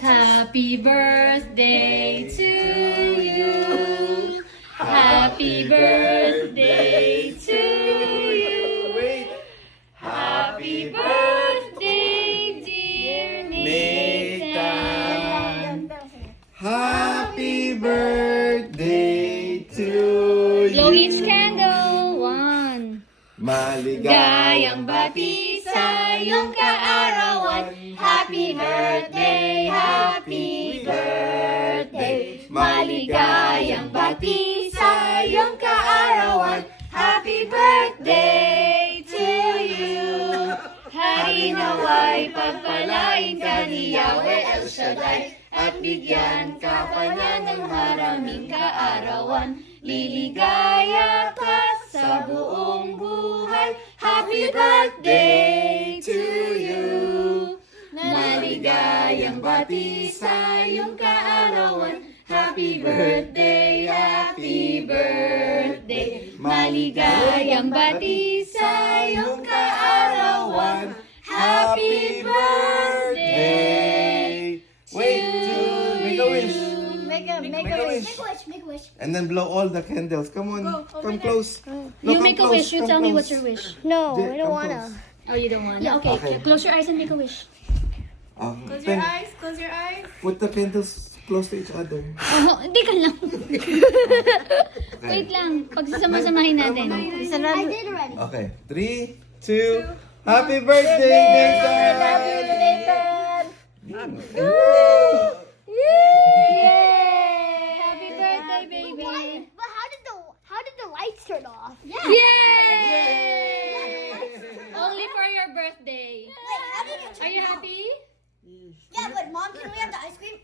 Happy birthday to you. Happy birthday to you. Happy birthday, dear Nathan. Happy birthday to you. Blow each candle. One. Maligayang bati sa iyong kaarawan. Happy birthday, happy birthday. Maligayang bati sa iyong kaarawan. Happy birthday to you. Hari naway pagpalain ka ni Yahweh El Shaddai at bigyan ka pa niya ng maraming kaarawan. Liligaya ka sa buong buhay. Happy birthday to you. Maligayang bati sa iyong kaarawan. Happy birthday, happy birthday. Maligayang bati sa iyong kaarawan. Happy birthday. Wait, make a wish. Make a wish. And then blow all the candles. Come on, come close. No, You come make a close, wish. You come tell me close. what's your wish. No, Jay, I don't come wanna. close. Oh, you don't want? Okay, Okay. close your eyes and make a wish. Close your eyes, close your eyes. Put the candles close to each other. Oh, hindi ka lang. Wait lang. Pagsasama-samahin natin. I did already. Okay, 3, 2, happy birthday, Nathan! Yay! Happy birthday, baby. But how did the lights turn off? Yeah. Yay! Only for your birthday. Wait, how did it Are you happy? Yeah, but Mom, can we have the ice cream?